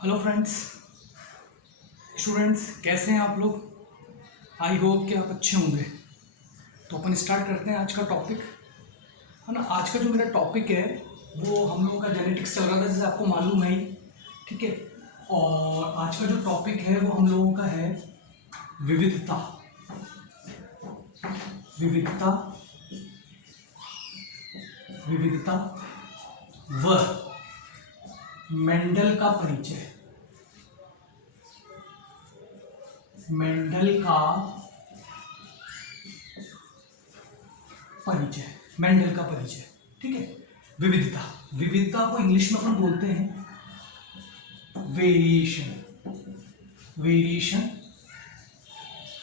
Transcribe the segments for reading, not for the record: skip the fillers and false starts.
Hello friends, students कैसे हैं आप लोग। आई होप कि आप अच्छे होंगे। तो अपन स्टार्ट करते हैं आज का टॉपिक, है ना। आज का जो मेरा टॉपिक है वो हम लोगों का जेनेटिक्स चल रहा था, जैसे आपको मालूम है ही, ठीक है। और आज का जो टॉपिक है वो हम लोगों का है विविधता। विविधता विविधता व मेंडल का परिचय। मेंडल का परिचय मेंडल का परिचय, ठीक है। विविधता विविधता को इंग्लिश में अपन बोलते हैं वेरिएशन। वेरिएशन।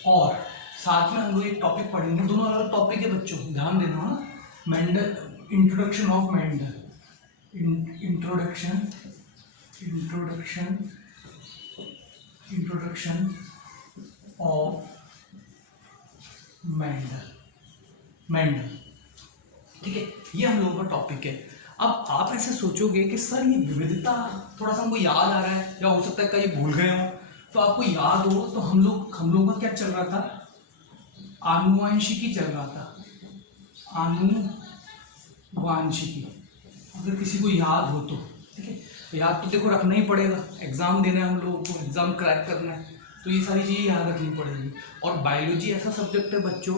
और साथ में हम लोग एक टॉपिक पढ़ेंगे, दोनों अलग टॉपिक है बच्चों, ध्यान देना है ना। Mendel, introduction of Mendel, introduction introduction introduction of Mendel. Mendel, ठीक है। ये हम लोगों का टॉपिक है। अब आप ऐसे सोचोगे कि सर ये विविधता थोड़ा सा हमको याद आ रहा है, या हो सकता है कहीं भूल गए हो। तो आपको याद हो तो हम लोगों का क्या चल रहा था, आनुवांशिकी चल रहा था। आनुवांशिकी, अगर किसी को याद हो तो, ठीक है। याद तो देखो रखना ही पड़ेगा, एग्जाम देना है हम लोगों को, एग्जाम क्रैक करना है, तो ये सारी चीज़ें याद रखनी पड़ेगी। और बायोलॉजी ऐसा सब्जेक्ट है बच्चों,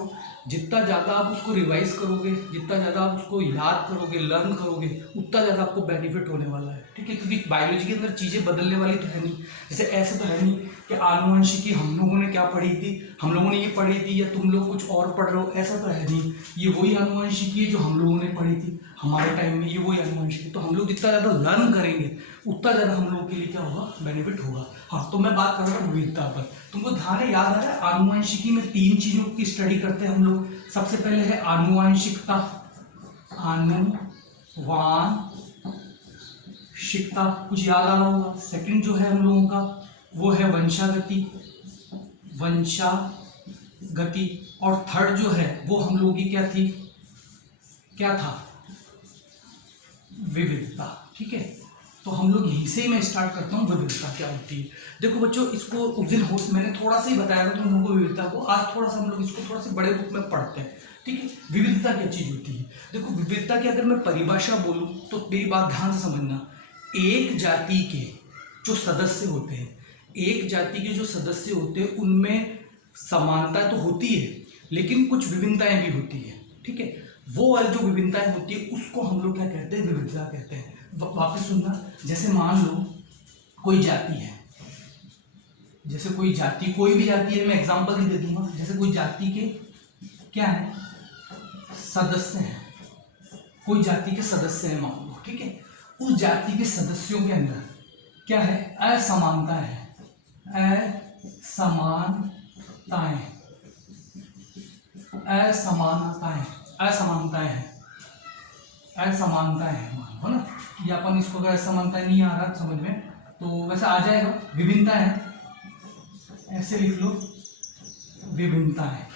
जितना ज़्यादा आप उसको रिवाइज करोगे, जितना ज़्यादा आप उसको याद करोगे, लर्न करोगे, उतना ज़्यादा आपको बेनिफिट होने वाला है, ठीक है। क्योंकि बायोलॉजी के अंदर चीज़ें बदलने वाली तो है नहीं। जैसे ऐसे तो है नहीं कि आनुवंशिकी हम लोगों ने क्या पढ़ी थी, हम लोगों ने ये पढ़ी थी, या तुम लोग कुछ और पढ़ रहे हो, ऐसा तो है नहीं। ये वही आनुवंशिकी है जो हम लोगों ने पढ़ी थी हमारे टाइम में, ये वही आनुवंशिकी। तो हम लोग जितना ज़्यादा लर्न करेंगे उतना ज़्यादा हम लोगों के लिए क्या होगा, बेनिफिट होगा। हाँ, तो मैं बात कर रहा था विविधता पर। तुमको ध्यान है, याद आ रहा है, आनुवंशिकी में 3 चीज़ों की स्टडी करते हैं हम लोग। सबसे पहले है आनुवंशिकता, आनुवांशिकता, कुछ याद आ रहा होगा। सेकंड जो है हम लोगों का वो है वंशागति, वंशागति। और थर्ड जो है वो हम लोगों की क्या थी, क्या था, विविधता, ठीक है। तो हम लोग यहीं से ही मैं स्टार्ट करता हूँ, विविधता क्या होती है। देखो बच्चों, इसको उस दिन मैंने थोड़ा सा ही बताया था तुम लोगों को विविधता को। आज थोड़ा सा हम लोग इसको थोड़ा सा बड़े रूप में पढ़ते हैं, ठीक है। विविधता क्या चीज होती है। देखो विविधता की अगर मैं परिभाषा बोलूँ तो मेरी बात ध्यान से समझना। एक जाति के जो सदस्य होते हैं, एक जाति के जो सदस्य होते हैं उनमें समानता तो होती है, लेकिन कुछ विभिन्नताएं भी होती है, ठीक है। वो वाली जो विभिन्नताएं होती है उसको हम लोग क्या कहते हैं, विविधता कहते हैं। वापस सुनना, जैसे मान लो कोई जाति है, जैसे कोई जाति, कोई भी जाति है, मैं एग्जांपल ही दे दूंगा। जैसे कोई जाति के क्या है, सदस्य हैं, कोई जाति के सदस्य हैं मान लो, ठीक है। उस जाति के सदस्यों के अंदर क्या है, असमानता है, असमानताएं, असमानताएं, असमानताएं हैं, असमानताएं हैं मान लो ना। कि अपन इसको अगर असमानता नहीं आ रहा समझ में तो वैसे आ जाएगा, विभिन्नता है, ऐसे लिख लो, विभिन्नता है,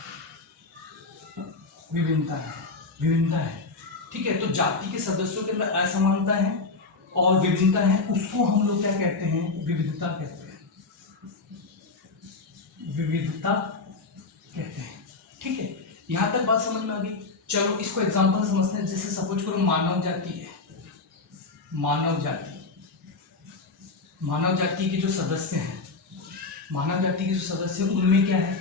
विभिन्नता है, विभिन्नता है, ठीक है। तो जाति के सदस्यों के अंदर असमानता है और विभिन्नता है, उसको हम लोग क्या कहते हैं, विविधता कहते हैं, विविधता कहते हैं, ठीक है। यहां तक बात समझ में आ गई। चलो इसको एग्जांपल समझते हैं। जैसे सपोज करो मानव जाति है, मानव जाति, मानव जाति के जो सदस्य हैं, मानव जाति के जो सदस्य उनमें क्या है,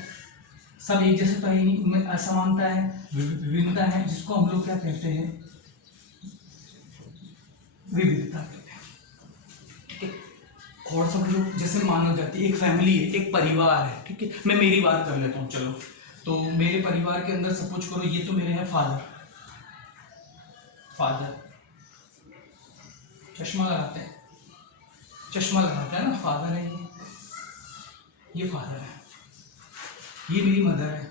सब एक जैसे तो है नहीं, उनमें असमानता है, विभिन्नता है, जिसको हम लोग क्या कहते हैं, विविधता कहते हैं, ठीक है। और सब लोग, जैसे मानव जाति एक फैमिली है, एक परिवार है, ठीक है। मैं मेरी बात कर लेता हूँ, चलो। तो मेरे परिवार के अंदर सपोज करो ये तो मेरे हैं फादर, फादर चश्मा लगाते हैं, चश्मा लगाते हैं ना, फादर है ये फादर है, ये मेरी मदर है,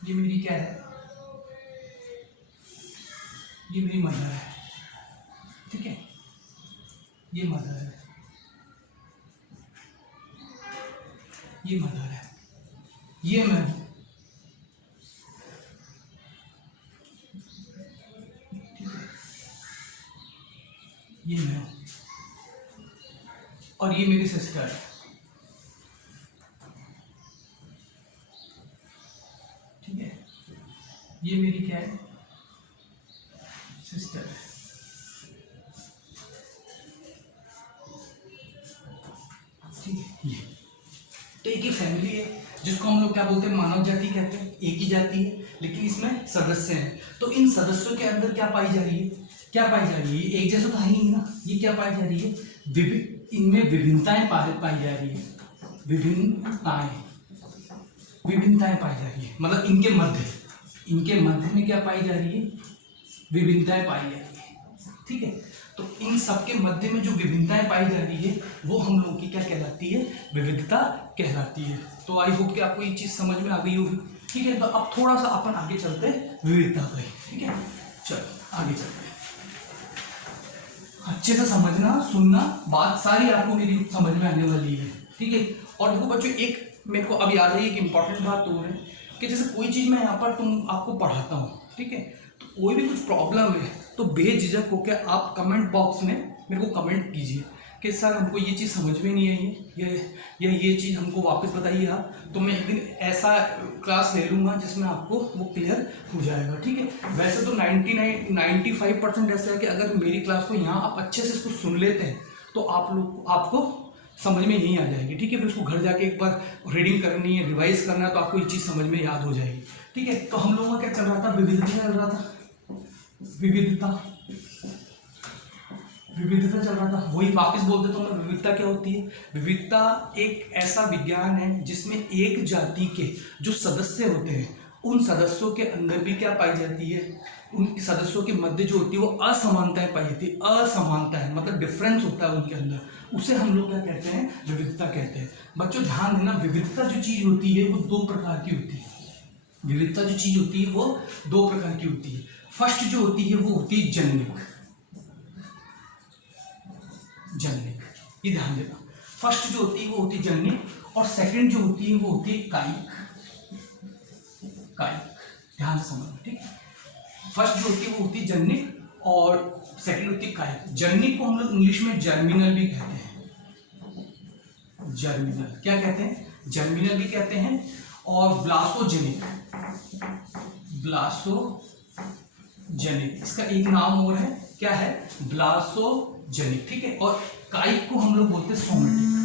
ये मेरी क्या है, ये मेरी मदर है, ठीक है। ये मदर है, ये मदर है, ये मैं हूं, ठीक है, ये मैं हूं। और ये मेरी सिस्टर है, ठीक है, ये मेरी क्या है, सिस्टर है। ठीक है, ये तो एक ही फैमिली है जिसको हम लोग क्या बोलते हैं, मानव जाति कहते हैं, एक ही जाति है, लेकिन इसमें सदस्य हैं। तो इन सदस्यों के अंदर क्या पाई जा रही है, क्या पाई जा रही है, एक जैसा तो है ही ना, ये क्या पाई जा रही है, इनमें विभिन्नताएं पाई जा रही है, विभिन्नताएं पाई जा रही है, मतलब इनके मध्य में क्या पाई जा रही है, विभिन्नताएं पाई जा रही है। ठीक है, तो इन सबके मध्य में जो विभिन्नताएं पाई जा रही है वो हम लोगों की क्या कहलाती है, विविधता कहलाती है। तो आई होप कि आपको ये चीज समझ में आ गई होगी। ठीक है, तो अब थोड़ा सा अपन आगे चलते हैं विविधता पे। ठीक है, चलो आगे चलते हैं। अच्छे से समझना, सुनना, बात सारी आपको मेरी समझ में आने वाली है। ठीक है, और देखो बच्चों, एक मेरे को अब याद है एक इंपॉर्टेंट बात तो है कि जैसे कोई चीज़ मैं यहाँ पर आपको पढ़ाता हूँ, ठीक है, तो कोई भी कुछ प्रॉब्लम है तो बेझिझक होकर आप कमेंट बॉक्स में मेरे को कमेंट कीजिए कि सर हमको ये चीज़ समझ में नहीं आई है, ये चीज़ हमको वापस बताइए आप, तो मैं एक दिन ऐसा क्लास ले लूँगा जिसमें आपको वो क्लियर हो जाएगा। ठीक है, वैसे तो 95% ऐसा है कि अगर मेरी क्लास को यहाँ आप अच्छे से इसको सुन लेते हैं तो आपको समझ में यहीं आ जाएगी। ठीक है, फिर उसको घर जाके एक बार रीडिंग करनी है, रिवाइज करना है, तो आपको ये चीज़ समझ में याद हो जाएगी। ठीक है, तो हम लोगों का क्या चल रहा था, विविधता चल रहा था, विविधता चल रहा था। वही वापस बोल देता हूँ मैं, विविधता क्या होती है, विविधता एक ऐसा विज्ञान है जिसमें एक जाति के जो सदस्य होते हैं उन सदस्यों के अंदर भी क्या पाई जाती है, उन सदस्यों के मध्य जो होती है वो असमानताएं पाई जाती है। असमानता है मतलब डिफरेंस होता है उनके अंदर, उसे हम लोग क्या कहते हैं, विविधता कहते हैं। बच्चों ध्यान देना, विविधता जो चीज होती है वो दो प्रकार की होती है। विविधता जो चीज होती है वो दो प्रकार की होती है। फर्स्ट जो होती है वो होती है जन्निक, ये ध्यान देना। फर्स्ट जो होती है वो होती है जन्निक, और सेकंड जो होती है वो होती है कायिक। ध्यान से समझना। ठीक है, फर्स्ट जो होती है वो होती है जन्निक और सेकंड होती है कायिक। जन्निक को हम लोग इंग्लिश में जर्मिनल भी कहते हैं। जर्मिनल क्या कहते हैं, जर्मिनल भी कहते हैं। और ब्लासोजेनिक, इसका एक नाम और है, क्या है, ब्लासोजेनिक। ठीक है, और कायिक को हम लोग बोलते हैं सोमेटिक।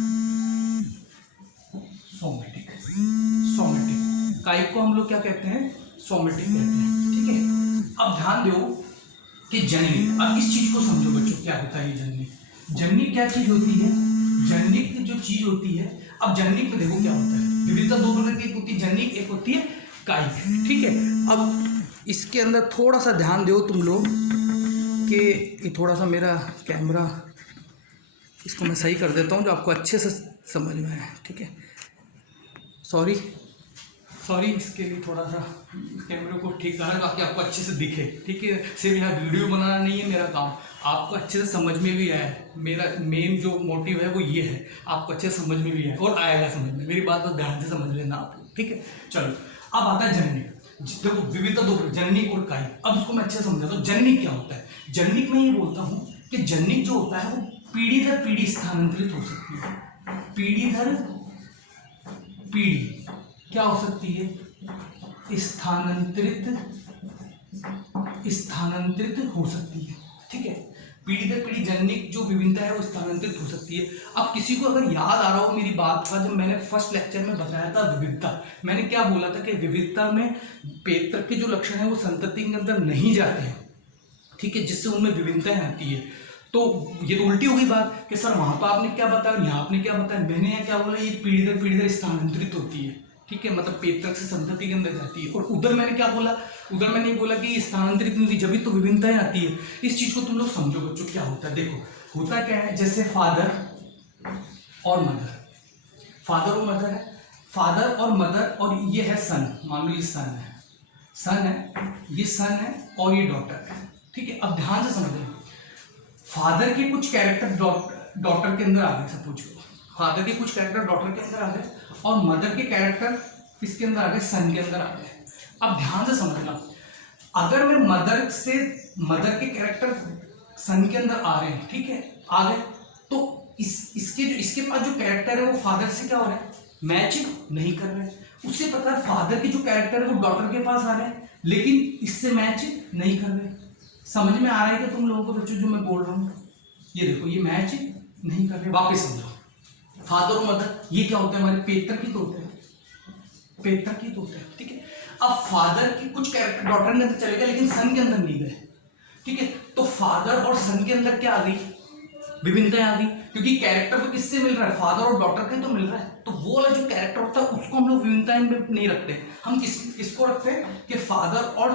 कायिक को हम लोग क्या कहते हैं, सोमेटिक कहते हैं। ठीक है, अब ध्यान दो कि जन्निक, अब इस चीज को समझो बच्चों, क्या होता है ये जन्निक। जन्निक क्या चीज होती है, जन्निक जो चीज होती है, अब जन्निक में देखो क्या होता है, विविधता दो प्रकार की, एक होती है जन्निक, एक होती है कायिक। ठीक है, अब इसके अंदर थोड़ा सा ध्यान दो तुम लोग कि ये थोड़ा सा मेरा कैमरा, इसको मैं सही कर देता हूँ जो आपको अच्छे से समझ में आए। ठीक है, सॉरी इसके लिए थोड़ा सा कैमरे को ठीक करना ताकि आपको अच्छे से दिखे। ठीक है, सिर्फ यहाँ वीडियो बनाना नहीं है मेरा काम, आपको अच्छे से समझ में भी आए। मेरा मेन जो मोटिव है वो ये है, आपको अच्छे से समझ में भी आए और आएगा समझ में। मेरी बात बस ध्यान से समझ लेना आप लोग। ठीक है, चलो अब आता है जन्निक। देखो विविधता दो, जन्निक और कायिक। अब इसको मैं अच्छे से समझाता हूँ। जन्निक क्या होता है, जन्निक में ये बोलता हूँ कि जन्निक जो होता है वो पीढ़ी दर पीढ़ी स्थानांतरित हो सकती है। पीढ़ी दर पीढ़ी क्या हो सकती है, स्थानांतरित हो सकती है। ठीक है, पीढ़ी दर पीढ़ी जन्निक जो विभिन्नता है वो स्थानांतरित हो सकती है। अब किसी को अगर याद आ रहा हो मेरी बात का, जब मैंने फर्स्ट लेक्चर में बताया था विविधता, मैंने क्या बोला था कि विविधता में पेतृक के जो लक्षण है वो संतति के अंदर नहीं जाते हैं। ठीक है, जिससे उनमें विभिन्नताएं आती है। तो ये तो उल्टी हो गई बात कि सर वहां तो आपने क्या बताया और यहाँ आपने क्या बताया। मैंने यहाँ क्या बोला, ये पीढ़ी दर स्थानांतरित होती है। ठीक है, मतलब पेतृक से संतति के अंदर जाती है। और उधर मैंने क्या बोला, उधर मैंने ये बोला कि स्थानांतरित नहीं होती, जब भी तो विभिन्नताएं आती है। इस चीज को तुम लोग समझो बच्चों, क्या होता है। देखो होता क्या है, जैसे फादर और मदर, फादर और मदर है, फादर और मदर, और ये है सन, मान लो ये सन है, ये सन है और ये डॉटर है। ठीक है, अब ध्यान से समझो, फादर के कुछ कैरेक्टर डॉटर के अंदर आ गए, सपोज फादर के कुछ कैरेक्टर डॉटर के अंदर आ गए और मदर के कैरेक्टर किसके अंदर आ गए, सन के अंदर आ गए। अब ध्यान से समझना, अगर मैं मदर के कैरेक्टर सन के अंदर आ रहे हैं, ठीक है, आ गए, तो इसके पास जो कैरेक्टर है वो फादर से क्या हो रहा है, मैच नहीं कर रहे हैं। उसी प्रकार फादर के जो कैरेक्टर है वो डॉटर के पास आ रहे हैं, लेकिन इससे मैच नहीं कर रहे। समझ में आ रहा है कि तुम लोगों को बच्चों जो मैं बोल रहा हूँ? ये देखो, ये मैच नहीं कर रहे। वापस समझो, फादर और मदर ये क्या होते हैं, हमारे पेतरकित होते हैं, पेतरकित होते हैं, ठीक है। अब फादर की कुछ कैरेक्टर डॉटर के अंदर चले गए, लेकिन सन के अंदर नहीं गए, ठीक है। तो फादर और सन के अंदर क्या आ गई, विभिन्नताएं आ गई, क्योंकि कैरेक्टर तो किससे मिल रहा है, फादर और डॉटर के तो मिल रहा है। तो वो वाला जो कैरेक्टर होता है उसको हम लोग विभिन्नताएं में नहीं रखते, हम किसको रखते हैं कि फादर और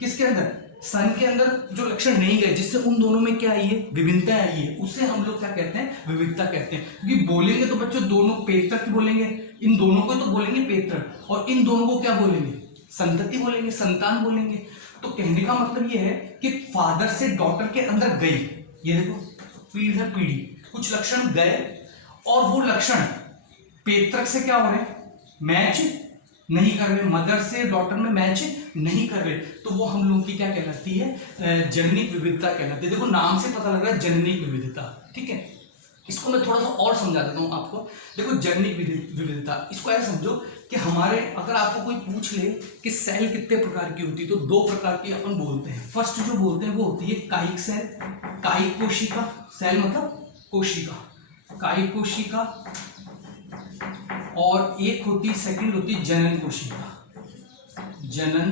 किसके अंदर, सन के अंदर जो लक्षण नहीं गए, जिससे उन दोनों में क्या आई है, विभिन्नता आई है, उसे हम लोग क्या कहते हैं, विविधता कहते हैं। क्योंकि बोलेंगे तो बच्चों दोनों पेतरक बोलेंगे, इन दोनों को तो बोलेंगे पेतरक, और इन दोनों को क्या बोलेंगे, संतति बोलेंगे, संतान बोलेंगे। तो कहने का मतलब ये है कि फादर से डॉटर के अंदर गई, ये देखो पीढ़ी दर पीढ़ी कुछ लक्षण गए, और वो लक्षण पेतरक से क्या हो रहे हैं, मैच नहीं कर रहे, मदर से डॉटर में मैच नहीं कर रहे। तो वो हम लोगों की क्या कहलाती है, जननिक विविधता कहलाती है। देखो नाम से पता लग रहा है जननिक विविधता, ठीक है। इसको मैं थोड़ा सा और समझा देता हूँ आपको। देखो जननिक विविधता, इसको ऐसा समझो कि हमारे, अगर आपको कोई पूछ ले कि सेल कितने प्रकार की होती है, तो 2 प्रकार की अपन बोलते हैं। फर्स्ट जो बोलते हैं वो होती है कायिक सेल, कायिक कोशिका, सेल मतलब कोशिका, कायिक कोशिका, और एक होती, सेकंड होती जनन कोशिका, जनन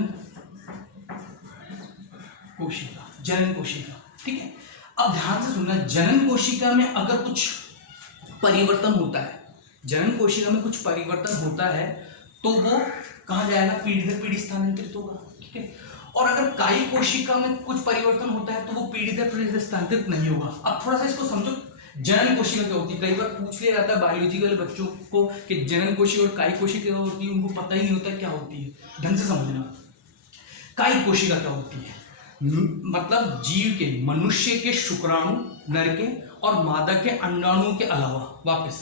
कोशिका, जनन कोशिका, ठीक है। अब ध्यान से सुनना, जनन कोशिका में अगर कुछ परिवर्तन होता है, जनन कोशिका में कुछ परिवर्तन होता है, तो वो कहाँ जाएगा, पीढ़ी दर पीढ़ी स्थानांतरित होगा, ठीक है। और अगर कायिक कोशिका में कुछ परिवर्तन होता है तो वो पीढ़ी दर पीढ़ी स्थानांतरित नहीं होगा। अब थोड़ा सा इसको समझो, जनन कोशिका क्या होती है, कई बार पूछ लिया जाता है बायोलॉजी वाले बच्चों को कि जनन कोशिका और कायिक कोशिका क्या होती है, उनको पता ही नहीं होता क्या होती है। ढंग से समझना, कायिक कोशिका क्या होती है, मतलब जीव के, मनुष्य के शुक्राणु, नर के और मादा के अंडाणुओं के अलावा, वापस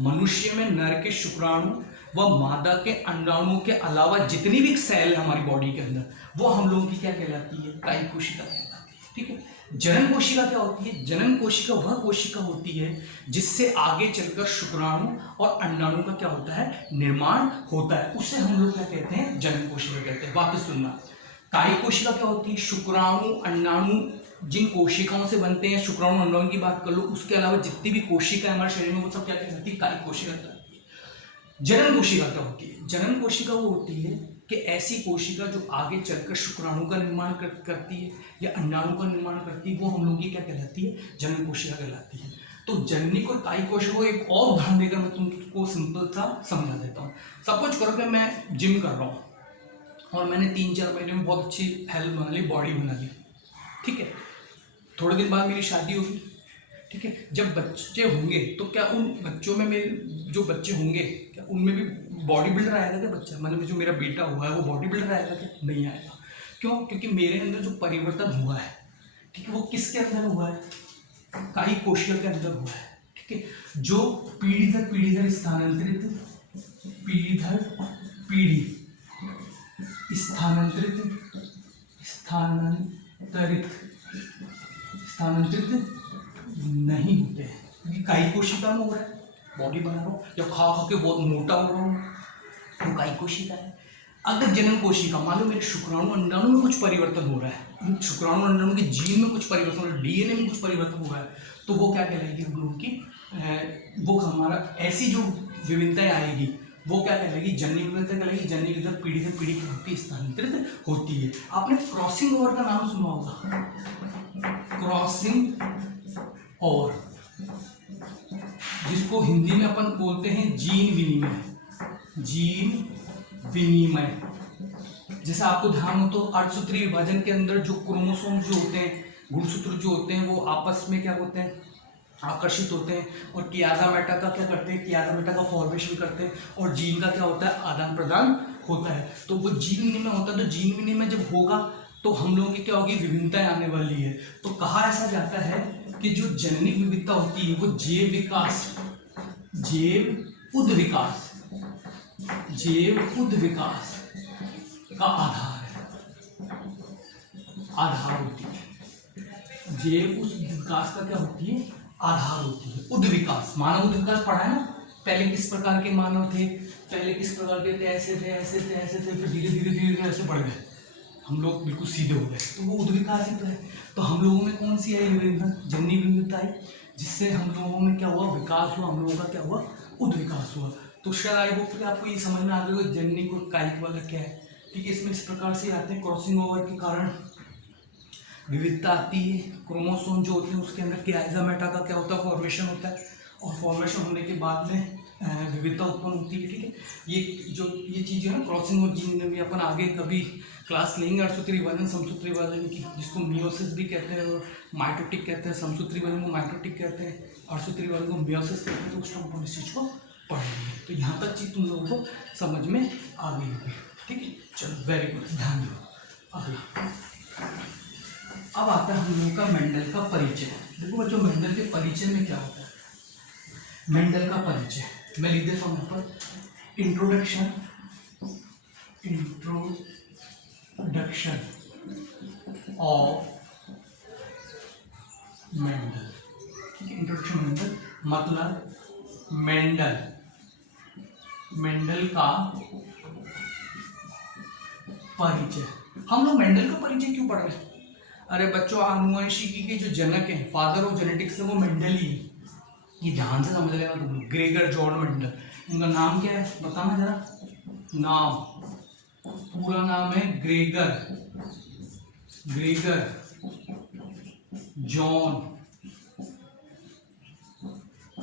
मनुष्य में नर के शुक्राणु व मादा के अंडाणुओं के अलावा जितनी भी सेल है हमारी बॉडी के अंदर, वो हम लोगों की क्या कहलाती है, कायिक कोशिका कहलाती है, ठीक है। जनन कोशिका क्या होती है, जनन कोशिका वह कोशिका होती है जिससे आगे चलकर शुक्राणु और अंडाणु का क्या होता है, निर्माण होता है, उसे हम लोग क्या कहते हैं, जनन कोशिका कहते हैं। वापस सुनना, कायिक कोशिका क्या होती है, शुक्राणु अंडाणु जिन कोशिकाओं से बनते हैं, शुक्राणु अंडाणु की बात कर लो, उसके अलावा जितनी भी कोशिका हमारे शरीर में वो सब क्या कहलाती है, कायिक कोशिका कहलाती है। जनन कोशिका क्या होती है, जनन कोशिका वो होती है कि ऐसी कोशिका जो आगे चलकर शुक्राणु का निर्माण करती है या अंडाणु का निर्माण करती है, वो हम लोग की क्या कहलाती है, जनन कोशिका कहलाती है। तो जननिक और कायिक कोशिका को एक और उदाहरण देकर मैं तुमको सिंपल सा समझा देता हूँ। सपोज करो कि मैं जिम कर रहा हूँ और मैंने 3-4 महीने में बहुत अच्छी हेल्थ बना ली, बॉडी बना ली, ठीक है। थोड़े दिन बाद मेरी शादी होगी, ठीक है। जब बच्चे होंगे तो क्या उन बच्चों में, मेरे जो बच्चे होंगे क्या उनमें भी बॉडी बिल्डर आएगा क्या बच्चा, मतलब जो मेरा बेटा हुआ है वो बॉडी बिल्डर आएगा क्या, नहीं आएगा। क्यों, क्योंकि मेरे अंदर जो परिवर्तन हुआ है, ठीक है, वो किसके अंदर हुआ है, कायिक कोशिका के अंदर हुआ है, ठीक है। जो पीढ़ी दर स्थानांतरित, पीढ़ी दर पीढ़ी स्थानांतरित नहीं होते हैं, क्योंकि कायिक कोशिका में हो रहा है, बॉडी बना रहा हूँ या खा के बहुत मोटा हो रहा हूँ, वो कायिक कोशिका है। अगर जनन कोशिका, मान लो मेरे शुक्राणु अंडाणु में कुछ परिवर्तन हो रहा है, शुक्राणु अंडाणु के जीन में कुछ परिवर्तन हो रहा है, डीएनए में कुछ परिवर्तन हो रहा है, तो वो क्या कहलाएगी, हम लोगों की वो हमारा ऐसी जो विभिन्नताएं आएगी वो क्या कहलाएगी, जननिक विविधता कहलाएगी। जननिक विविधता पीढ़ी से पीढ़ी की स्थानांतरित होती है। आपने क्रॉसिंग ओवर का नाम सुना होगा, क्रॉसिंग ओवर, जिसको हिंदी में अपन बोलते हैं जीन विनिमय, जीन विनिमय। जैसे आपको ध्यान हो तो अर्धसूत्रीय विभाजन के अंदर जो क्रोमोसोम्स जो होते हैं, गुणसूत्र जो होते हैं, वो आपस में क्या होते हैं, आकर्षित होते हैं, और कियाजा मेटा का क्या करते हैं, कियाजा मेटा का फॉर्मेशन करते हैं, और जीन का क्या होता है, आदान प्रदान होता है। तो वो जीन विनिमय होता है। तो जीन विनिमय जब होगा तो हम लोगों की क्या होगी, विभिन्नताएं आने वाली है। तो कहा ऐसा जाता है कि जो जननिक विविधता होती है वो जैव विकास, जैव उद विकास का आधार है, आधार होती है। जैव उस विकास का क्या होती है, आधार होती है। उद्विकास, मानव उद्विकास पढ़ा है ना, पहले किस प्रकार के मानव थे, पहले किस प्रकार के थे, ऐसे थे ऐसे थे ऐसे थे, फिर धीरे धीरे धीरे धीरे ऐसे बढ़ गए, हम लोग बिल्कुल सीधे हो गए, तो वो उद्विकास ही तो है। तो हम लोगों में कौन सी आई विविधता, जन्नी विविधता आई, जिससे हम लोगों में क्या हुआ, विकास हुआ, हम लोगों का क्या हुआ, उद्विकास हुआ। तो शायद आई होप कि आपको ये समझ में आ गया जन्नी और कायिक वाला क्या है। ठीक है, इसमें इस प्रकार से आते हैं, क्रॉसिंग ओवर के कारण विविधता आती है। क्रोमोसोम जो होते हैं उसके अंदर क्रोमोसोमेटा का क्या होता है, फॉर्मेशन होता है, और फॉर्मेशन होने के बाद में विविधता उत्पन्न होती है। ठीक है, ये चीज़ है ना क्रॉसिंग और जीन में भी अपन आगे कभी क्लास लेंगे, अड़सूत्री विभाजन समसूत्री विभाजन की, जिसको मियोसिस भी कहते हैं और माइटोटिक कहते हैं, समसूत्री विभाजन को माइटोटिक कहते हैं, अड़सूत्री विभाजन को मियोसिस कहते हैं। तो उस टाइम इस चीज़ को पढ़ेंगे, तो यहाँ तक चीज़ तुम लोगों को समझ में आ गई होगी। ठीक है, चलो वेरी गुड, ध्यान दो। अगला अब आता है हम लोगों का मेंडल का परिचय। देखो बच्चों, मेंडल के परिचय में क्या होता है, मेंडल का परिचय मैं लिख देता हूँ यहाँ पर, इंट्रोडक्शन ऑफ मेंडल। ठीक है, इंट्रोडक्शन मेंडल मतलब मेंडल का परिचय। हम लोग मेंडल का परिचय क्यों पढ़ रहे हैं? अरे बच्चों, आनुवंशिकी के जो जनक हैं, फादर ऑफ जेनेटिक्स है, वो मेंडल ही है। ये ध्यान से समझ लेना तुम लोग, ग्रेगर जॉन मेंडल। उनका नाम क्या है बताना जरा, नाम, पूरा नाम है ग्रेगर जॉन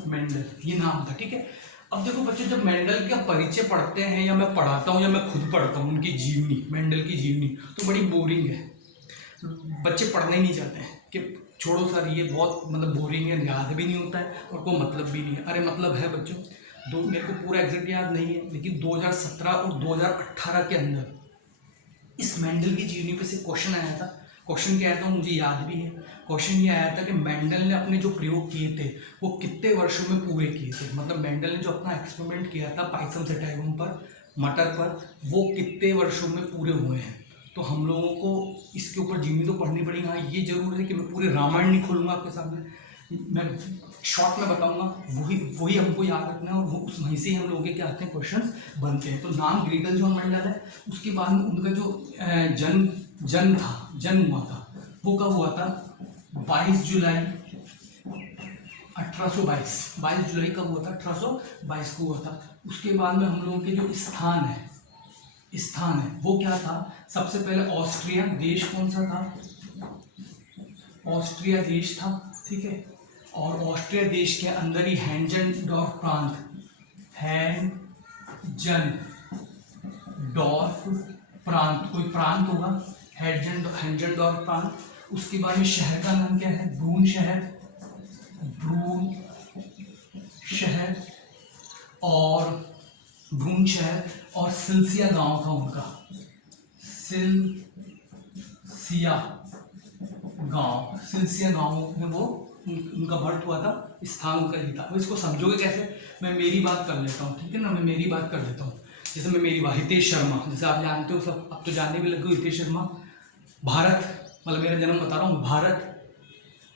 मेंडल, ये नाम था। ठीक है, अब देखो बच्चों, जब मेंडल का परिचय पढ़ते हैं, या मैं पढ़ाता हूँ या मैं खुद पढ़ता हूँ उनकी जीवनी, मेंडल की जीवनी, तो बड़ी बोरिंग है, बच्चे पढ़ना ही नहीं चाहते हैं कि छोड़ो सर ये बहुत मतलब बोरिंग है, याद भी नहीं होता है और कोई मतलब भी नहीं है। अरे मतलब है बच्चों, मेरे को पूरा एग्जैक्ट याद नहीं है, लेकिन 2017 और 2018 के अंदर इस मेंडल की जीवनी पे से क्वेश्चन आया था। क्वेश्चन क्या आया था मुझे याद भी है। क्वेश्चन ये आया था कि मेंडल ने अपने जो प्रयोग किए थे वो कितने वर्षों में पूरे किए थे, मतलब मेंडल ने जो अपना एक्सपेरिमेंट किया था पाइसम सेटाइवम पर, मटर पर, वो कितने वर्षों में पूरे हुए हैं। तो हम लोगों को इसके ऊपर जीवनी तो पढ़नी पड़ेगी। हाँ, ये जरूर है कि मैं पूरे रामायण नहीं खोलूँगा आपके सामने, मैं शॉर्ट में बताऊंगा, वही हमको याद रखना है, और उस वहीं से ही हम लोगों के क्या आते हैं, क्वेश्चंस बनते हैं। तो नाम ग्रेगर जॉन मेंडल है। उसके बाद में उनका जो जन्म हुआ था वो कब हुआ था, 22 जुलाई 1822। 22 जुलाई कब हुआ था, 1822 को हुआ था। उसके बाद में हम लोगों के जो स्थान है वो क्या था, सबसे पहले ऑस्ट्रिया देश, कौन सा था, ऑस्ट्रिया देश था। ठीक है, और ऑस्ट्रिया देश के अंदर ही हैंजनडॉर्फ प्रांत, कोई प्रांत होगा, हैंजनडॉर्फ प्रांत। उसके बाद में शहर का नाम क्या है, ब्रून शहर और सिलसिया गांव था उनका, सिलसिया गांव में वो उनका बर्थ हुआ था, स्थान उनका ही था। अब इसको समझोगे कैसे, मैं मेरी बात कर लेता हूँ। ठीक है ना, मैं मेरी बात कर लेता हूँ। जैसे मैं मेरी बात, हितेश शर्मा, जैसे आप जानते हो सब, अब तो जानने भी लगे हो, हितेश शर्मा, भारत, मतलब मेरा जन्म बता रहा हूँ, भारत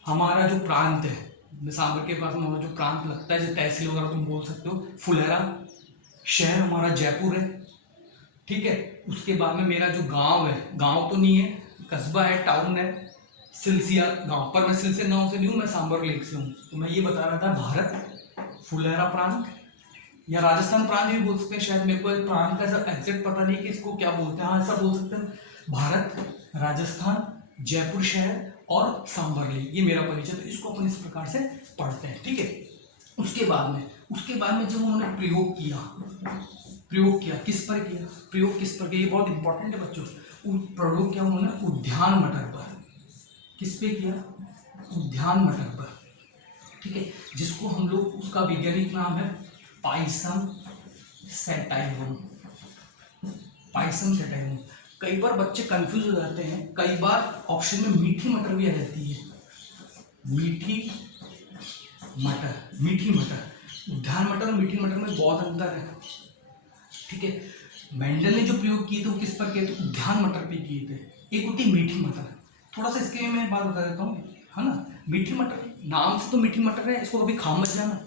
हमारा जो प्रांत है, मैं सांबर के पास में हमारा जो प्रांत लगता है, जैसे तहसील वगैरह तुम बोल सकते हो, फुलेरा, शहर हमारा जयपुर है। ठीक है, उसके बाद में मेरा जो गांव है, गांव तो नहीं है, कस्बा है, टाउन है, सिलसिया गांव, पर मैं सिलसिया गांव से नहीं हूँ, मैं सांबर लेक से हूँ। तो मैं ये बता रहा था, भारत, फुलेरा प्रांत, या राजस्थान प्रांत भी बोल सकते हैं शायद, मेरे को प्रांत का ऐसा एग्जैक्ट पता नहीं कि इसको क्या बोलते हैं, हाँ ऐसा बोल सकते हैं, भारत, राजस्थान, जयपुर शहर और सांबर लेक, ये मेरा परिचय। तो इसको अपन इस प्रकार से पढ़ते हैं। ठीक है, उसके बाद में जब उन्होंने प्रयोग किया, किस पर किया, ये बहुत इंपॉर्टेंट है बच्चों। प्रयोग किया उन्होंने उद्यान मटर पर, किस पे किया, उद्यान मटर पर। ठीक है, जिसको हम लोग, उसका वैज्ञानिक नाम है पाइसम सेटाइवम। कई बार बच्चे कंफ्यूज हो जाते हैं, कई बार ऑप्शन में मीठी मटर भी आ जाती है, मीठी मटर, उद्यान मटर और मीठी मटर में बहुत अंतर है। ठीक है, मेंडल ने जो प्रयोग किए थे वो किस पर किए थे, उद्यान मटर पे किए थे। एक होती मीठी मटर, थोड़ा सा इसके मैं बात बता देता हूँ, है ना। मीठी मटर नाम से तो मीठी मटर है, इसको कभी खा मत जाना।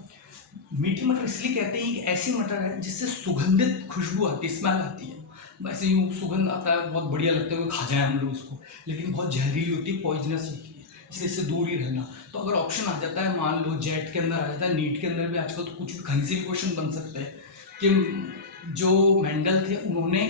मीठी मटर इसलिए कहते हैं कि ऐसी मटर है जिससे सुगंधित खुशबू आती है, स्मेल आती है। वैसे यूँ सुगंध आता है, बहुत बढ़िया लगता है, खा जाए हम लोग इसको, लेकिन बहुत जहरीली होती है, पॉइजनस होती है, इसलिए इससे दूर ही रहना। तो अगर ऑप्शन आ जाता है, मान लो जेट के अंदर आ जाता है, नीट के अंदर भी आजकल तो कुछ भी कहीं से भी क्वेश्चन बन सकते हैं कि जो मेंडल थे उन्होंने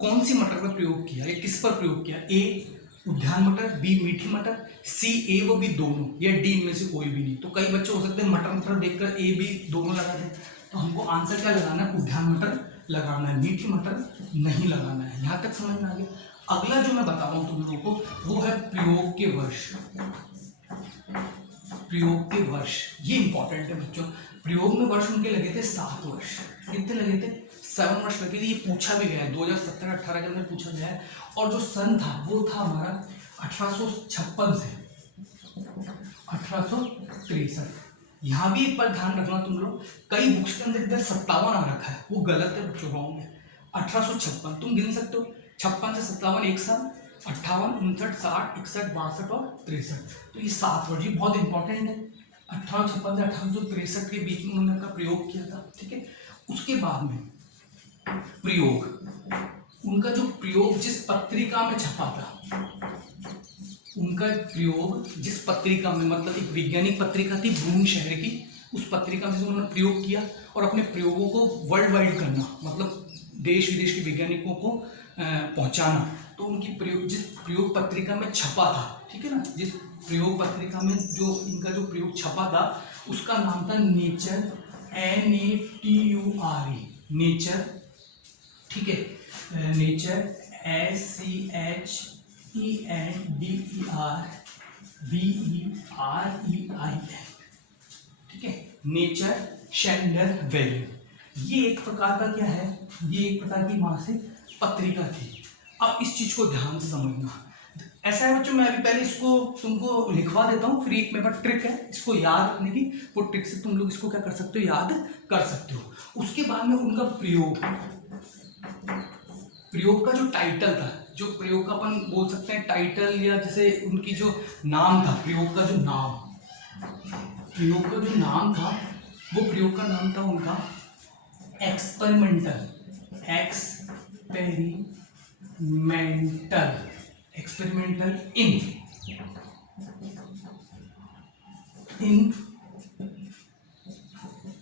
कौन सी मटर पर प्रयोग किया या किस पर प्रयोग किया, ए उद्यान मटर, बी मीठी मटर, सी ए व बी दोनों, या डी इनमें से कोई भी नहीं। तो कई बच्चे हो सकते हैं मटर मटर देखकर ए बी दोनों लगा दें, तो हमको आंसर क्या लगाना है, उद्यान मटर लगाना है, मीठी मटर नहीं लगाना है। यहाँ तक समझ में आ गया। अगला जो मैं बता रहा हूँ तुम लोगों को वो है प्रयोग के वर्ष। प्रयोग के वर्ष ये इंपॉर्टेंट है बच्चों। प्रयोग में वर्ष उनके लगे थे 7 वर्ष। कितने लगे थे? 7 वर्ष लगे थे। ये पूछा भी गया है 2017-18 के अंदर पूछा गया है। और जो सन था वो था हमारा 1856 से 1863। यहाँ भी एक बार ध्यान रखना तुम लोग, कई बुक्स के अंदर इधर 57 आ रखा है, वो गलत है बच्चों। रॉन्ग है। 1856 तुम गिन सकते हो, 56 से 57 एक साल, 58, 59, 60, 61, 62 और 63। तो ये 7 वर्ष, ये बहुत इंपॉर्टेंट है। 1856 से 1863 के बीच में उन्होंने अपना प्रयोग किया था। ठीक है। उसके बाद में प्रयोग, उनका जो प्रयोग जिस पत्रिका में छपा था, उनका प्रयोग जिस पत्रिका में, मतलब एक वैज्ञानिक पत्रिका थी ब्रून शहर की, उस पत्रिका में उन्होंने प्रयोग किया। और अपने प्रयोगों को वर्ल्ड वाइड करना, मतलब देश विदेश के वैज्ञानिकों को पहुंचाना। तो उनकी प्रयोग जिस प्रयोग पत्रिका में छपा था, ठीक है ना, जिस प्रयोग पत्रिका में जो इनका जो प्रयोग छपा था उसका नाम था नेचर, NATURE, नेचर। ठीक है। Nature SCHENDERVEREIN। ठीक है। नेचर शेंडर वेरिन, ये एक प्रकार का क्या है, ये एक प्रकार की मासिक पत्रिका थी। अब इस चीज को ध्यान से समझना। ऐसा है बच्चों, मैं अभी पहले इसको तुमको लिखवा देता हूँ, फिर एक मेरे पास ट्रिक है इसको याद रखने की, वो ट्रिक से तुम लोग इसको क्या कर सकते हो, याद कर सकते हो। उसके बाद में उनका प्रयोग, प्रयोग का जो टाइटल था, जो प्रयोग का अपन बोल सकते हैं टाइटल, या जैसे उनकी जो नाम था, प्रयोग का जो नाम, प्रयोग का जो नाम था, वो प्रयोग का नाम था उनका experimental, experimental in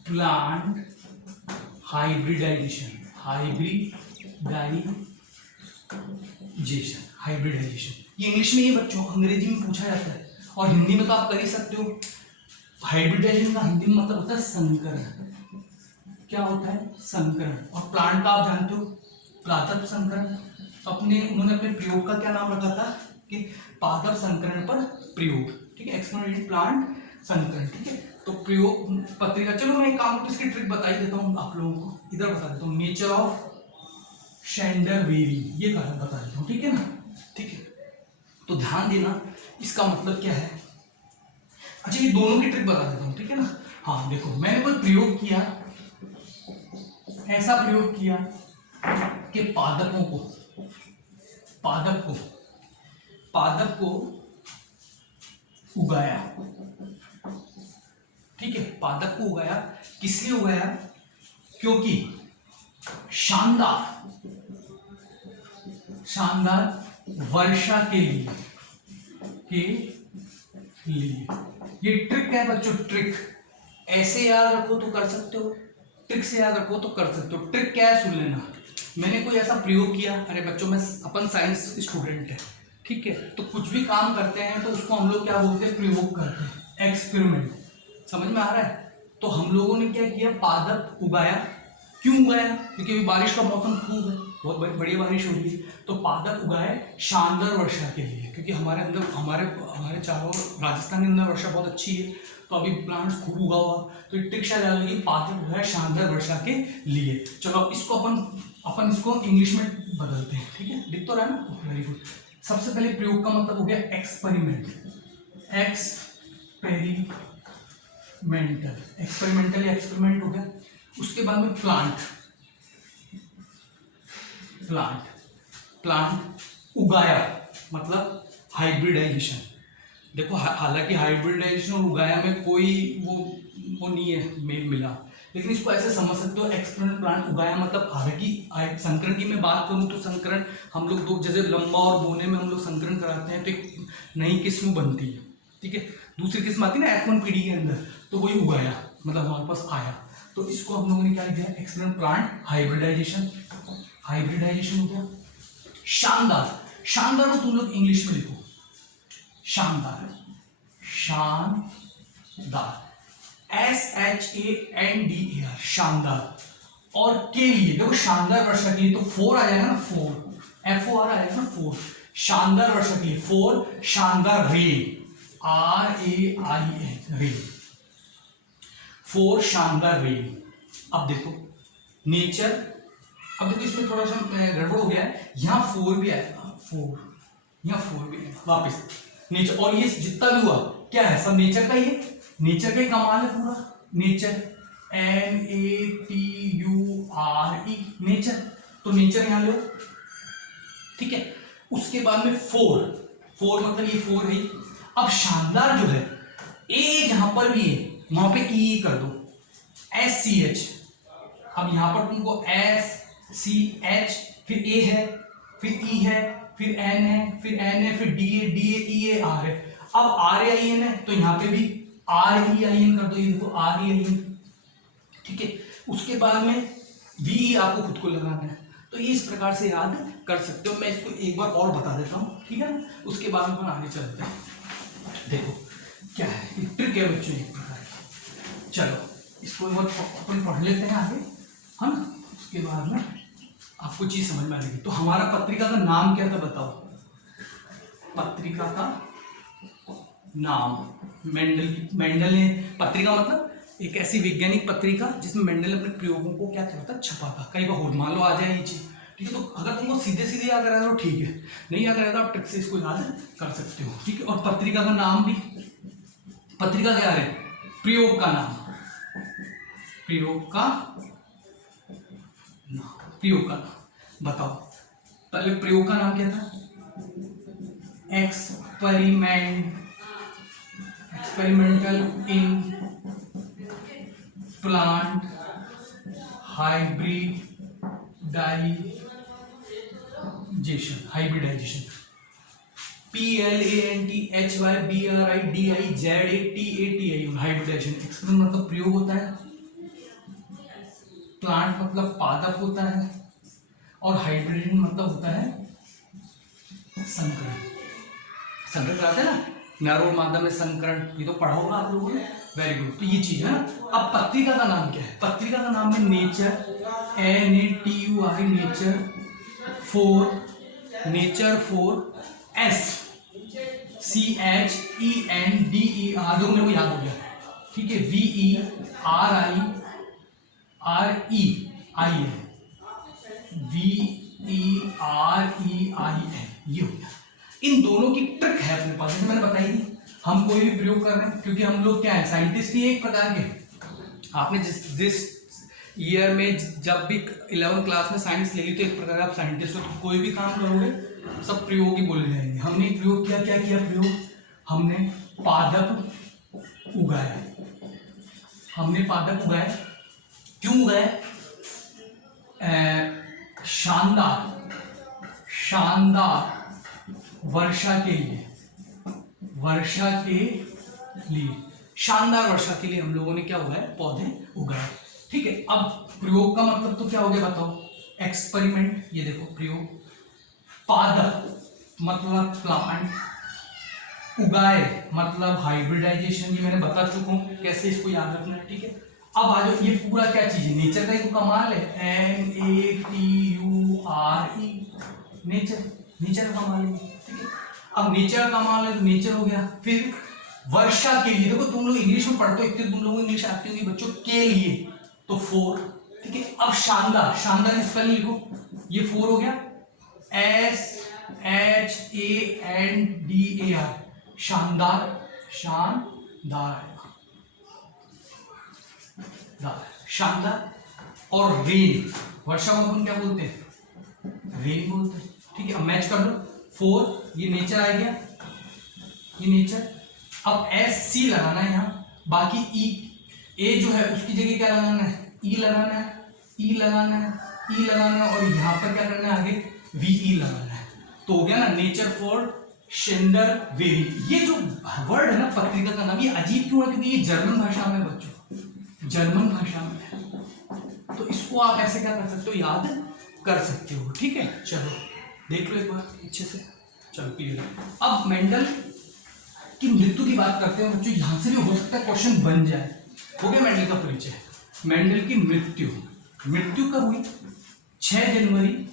plant hybridization, hybridization. ये इंग्लिश में ये बच्चों, अंग्रेजी में पूछा जाता है और हिंदी में तो आप कर ही सकते हो। हाइब्रिडाइजेशन का हिंदी में मतलब होता है संकरण। क्या होता है? संकरण। और प्लांट का आप जानते हो, पादप संकरण। तो उन्होंने अपने प्रयोग का क्या नाम रखा था कि पादप संकरण पर प्रयोग। ठीक है। एक्सपेरिमेंटल प्लांट संकरण। ठीक है। तो प्रयोग पत्रिका, चलो मैं एक काम करता हूं, इसकी ट्रिक बता ही देता हूँ आप लोगों को, इधर बता देता हूँ, नेचर ऑफ शेंडरवेरी, ये कारण बता देता हूँ। ठीक है ना। ठीक है। तो ध्यान देना, इसका मतलब क्या है। अच्छा, ये दोनों की ट्रिक बता देता हूँ। ठीक है ना। हाँ देखो, मैंने कोई प्रयोग किया, ऐसा प्रयोग किया कि पादप को उगाया। ठीक है। पादप को उगाया, किस लिए उगाया? क्योंकि शानदार वर्षा के लिए। ये ट्रिक है बच्चों, ट्रिक। ऐसे याद रखो तो कर सकते हो, ट्रिक से याद रखो तो कर सकते हो। ट्रिक क्या है सुन लेना। मैंने कोई ऐसा प्रयोग किया, अरे बच्चों मैं अपन साइंस स्टूडेंट है, ठीक है, तो कुछ भी काम करते हैं तो उसको हम लोग क्या बोलते हैं? प्रयोग करते हैं, एक्सपेरिमेंट। समझ में आ रहा है? तो हम लोगों ने क्या किया? पादप उगाया। क्यों उगाया? क्योंकि अभी बारिश का मौसम खूब है, बहुत बढ़िया बारिश हो रही है, तो पादप उगाए शानदार वर्षा के लिए, क्योंकि हमारे चारों राजस्थान के अंदर वर्षा बहुत अच्छी है, तो अभी प्लांट्स खूब उगा हुआ, तो ट्रिक शायद आएगी, पादप उगाए शानदार वर्षा के लिए। चलो इसको अपन इसको इंग्लिश में बदलते हैं। ठीक है, दिख तो रहा है ना? Very good. सबसे पहले प्रयोग का मतलब हो गया एक्सपेरिमेंट, एक्सपेरिमेंटल एक्सपेरिमेंट हो गया। उसके बाद में प्लांट उगाया मतलब हाइब्रिडाइजेशन। देखो हालांकि हाइब्रिडाइजेशन और उगाया में कोई वो नहीं है मेल मिला, लेकिन इसको ऐसे समझ सकते हो एक्सपेरिमेंटल प्लांट उगाया मतलब, हालांकि संकरण की मैं बात करूं तो संकरण हम लोग दो जैसे लंबा और बोने में हम लोग संकरण कराते हैं तो एक नई किस्म बनती है, ठीक है। दूसरी किस्म आती है ना F1 पीढ़ी के अंदर, तो वही उगाया मतलब हमारे पास आया, तो इसको हम लोगों ने क्या किया एक्सपेरिमेंटल प्लांट हाइब्रिडाइजेशन। हाइब्रिडाइजेशन हो गया। शानदार, शानदार को तुम लोग इंग्लिश में लिखो शानदार, शानदार SHANDAR शानदार। और के लिए देखो शानदार वर्षा के लिए तो 4 आ जाएगा ना, 4 FOR आएगा ना 4, शानदार वर्षा के लिए 4, शानदार रेन RAIN रेन, 4 शानदार रेन। अब देखो नेचर, अब देखो इसमें थोड़ा सा गड़बड़ हो गया है, यहाँ 4 भी आएगा 4, यहाँ 4 भी आएगा वापस नेचर, और ये जितना भी हुआ क्या है सब नेचर का ही है, नेचर का ही कमाल है पूरा, नेचर NATURE नेचर, तो नेचर यहां लो, ठीक है। उसके बाद में 4 मतलब ये 4 है। अब शानदार जो है ए जहां पर भी है वहां पे ई कर दो SCH, अब यहां पर तुमको SCH, फिर ए है, फिर ई है, फिर एन है, फिर एन है, फिर D A, D A, E A, R है। अब RAIN है तो यहाँ पे भी REIN कर दो, ये देखो REIN, ठीक है। उसके बाद में VE आपको खुद को लगाना है, तो ये इस प्रकार से याद कर सकते हो। मैं इसको एक बार और बता देता हूँ, ठीक है, उसके बाद में अपन आगे चलते हैं। देखो क्या है ट्रिक है बच्चों एक प्रकार की, चलो इसको एक बार अपन पढ़ लेते हैं आगे, है ना, उसके बाद में आपको चीज समझ में आएगी। तो हमारा पत्रिका का नाम क्या था बताओ, पत्रिका का नाम मेंडल ने, पत्रिका मतलब एक ऐसी वैज्ञानिक पत्रिका जिसमें मेंडल ने अपने प्रयोगों को क्या करता था, छपा था। कई बार मान लो आ जाए ये चीज, ठीक है, तो अगर तुमको सीधे सीधे याद रहेगा तो ठीक है, नहीं याद रहेगा आप ट्रिक से इसको याद कर सकते हो, ठीक है। और पत्रिका का नाम भी, पत्रिका क्या है, प्रयोग का नाम, प्रयोग का नाम, प्रयोग का नाम बताओ। पहले प्रयोग का नाम क्या था, experimental in plant hybridization, hybridization PLANTHYBRIDIZATATI hybridization. Experiment मतलब प्रयोग होता है, प्लांट मतलब पादप होता है, और हाइब्रिडेशन मतलब होता है संकरण। संकरण कराते हैं ना, नर और मादा में संकरण, ये तो पढ़ा होगा आप लोगों ने, वेरी गुड। तो ये चीज है ना। अब पत्रिका का नाम क्या है, पत्रिका का नाम है nature, NATURE nature, nature 4 SCHENDER, जो मेरे को याद हो गया, ठीक है, VERIREI ये हो गया। इन दोनों की ट्रिक है अपने पास, जैसे मैंने बताई थी, हम कोई भी प्रयोग कर रहे हैं, क्योंकि हम लोग क्या है साइंटिस्ट ही एक प्रकार के। आपने जिस ईयर में जब भी 11th क्लास में साइंस ले ली तो एक प्रकार आप साइंटिस्ट हो, तो कोई भी काम करोगे सब प्रयोग ही बोले जाएंगे। हमने प्रयोग किया, क्या किया प्रयोग, हमने पादप उगाया, हमने पादप उगाया, क्यों उगाया, शानदार, शानदार वर्षा के लिए, वर्षा के लिए, शानदार वर्षा के लिए हम लोगों ने क्या उगाया, पौधे उगाए, ठीक है। अब प्रयोग का मतलब तो क्या हो गया बताओ, एक्सपेरिमेंट, ये देखो प्रयोग, पादप मतलब प्लांट, उगाए मतलब हाइब्रिडाइजेशन, ये मैंने बता चुका हूं कैसे इसको याद रखना है, ठीक है। अब आ जाओ, ये पूरा क्या चीज है, नेचर का ही तो कमाल है, NATURE नेचर, नेचर का कमाल है, ठीक है। अब नेचर का कमाल है तो नेचर हो गया। फिर वर्षा के लिए, देखो तुम लोग इंग्लिश में पढ़ते हो, इतने तुम लोगों को इंग्लिश आती होगी बच्चों, के लिए तो 4, ठीक है। अब शानदार, शानदार स्पेलिंग लिखो, ये 4 हो गया, SHANDAR शानदार, शानदार, शानदार। और रेन, वर्षा को अपन क्या बोलते हैं, रेन बोलते हैं, ठीक है। अब मैच कर दो, 4 ये नेचर आ गया, ये नेचर, अब SC लगाना है यहाँ, बाकी A जो है उसकी जगह क्या लगाना है, E लगाना है, E लगाना है, E लगाना है, और यहाँ पर क्या करना है आगे VE लगाना है। तो हो गया ना नेचर फॉर शेंडर वेरी। ये जो वर्ड है ना पत्रिका का नाम, ये अजीब क्यों है, क्योंकि ये जर्मन भाषा में बच्चों, जर्मन भाषा में है, तो इसको आप ऐसे क्या कर सकते हो, याद कर सकते हो। ठीक है, चलो देख लो एक बार अच्छे से। चलो क्लियर। अब मेंडल की मृत्यु की बात करते हैं बच्चों, यहां से भी हो सकता है क्वेश्चन बन जाए। हो गया मेंडल का परिचय। मेंडल की मृत्यु, मृत्यु कब हुई, 6 जनवरी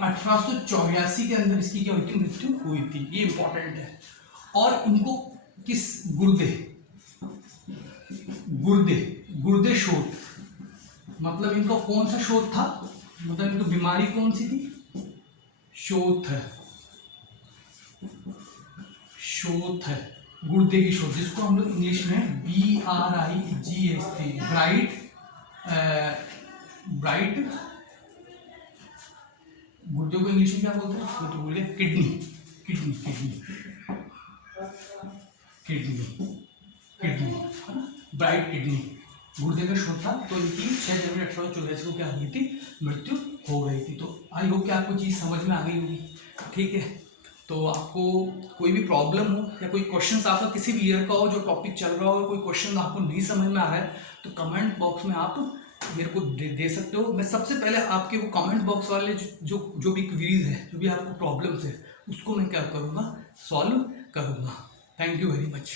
1884 के अंदर इसकी क्या हुई थी, मृत्यु हुई थी। ये इंपॉर्टेंट है। और इनको किस गुर्दे शोथ, मतलब इनका कौन सा शोथ था, मतलब इनको बीमारी कौन सी थी, शोथ है, गुर्दे की शोथ, जिसको हम लोग इंग्लिश में BRIGST ब्राइट, गुर्दे को इंग्लिश में क्या बोलते हैं, वो तो भूल गए, किडनी, ब्राइट किडनी, गुर्दे का शोथ था। तो इनकी 6 जनवरी 1884 को क्या हुई थी, मृत्यु हो गई थी। तो आई होप कि आपको चीज़ समझ में आ गई होगी। ठीक है, तो आपको कोई भी प्रॉब्लम हो या कोई क्वेश्चन आपका किसी भी ईयर का हो, जो टॉपिक चल रहा हो, कोई क्वेश्चन आपको नहीं समझ में आ रहा है, तो कमेंट बॉक्स में आप मेरे को दे सकते हो। मैं सबसे पहले आपके वो कमेंट बॉक्स वाले जो भी क्वेरीज है, जो भी आपको प्रॉब्लम्स है, उसको मैं क्या करूँगा, सॉल्व करूँगा। Thank you very much.